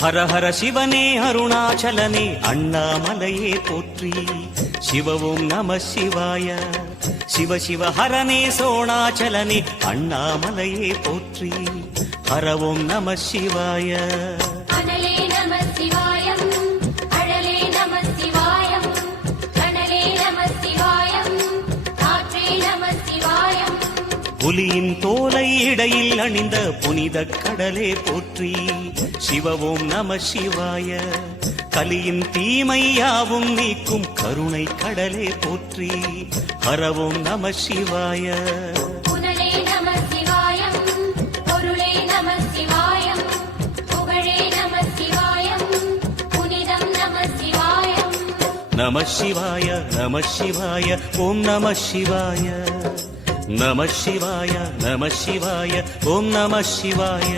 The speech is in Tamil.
ஹர ஹர சிவனே அருணாச்சலனே அண்ணாமலையே போற்றி. சிவ ஓம் நம சிவாய. சிவ சிவ ஹரனே சோணாச்சலனே அண்ணாமலையே போற்றி. ஹர ஓம் நம சிவாய. அனலே நம சிவாயம், அழலே நம சிவாயம், கனலே நம சிவாயம், காற்றே நம சிவாயம். புலியின் தோலை இடையில் அணிந்த புனித கடலே போற்றி. சிவ ஓம் நம சிவாய. கலியின் தீமையாவும் நீக்கும் கருணை கடலே போற்றி. ஹர ஓம் நம சிவாய. புனலே நம சிவாயம், பொருளே நம சிவாயம், புகழே நம சிவாயம், புனிதம் நம சிவாயம். நம சிவாய நம சிவாய ஓம் நம சிவாய. நம சிவாய நம சிவாய ஓம் நம சிவாய.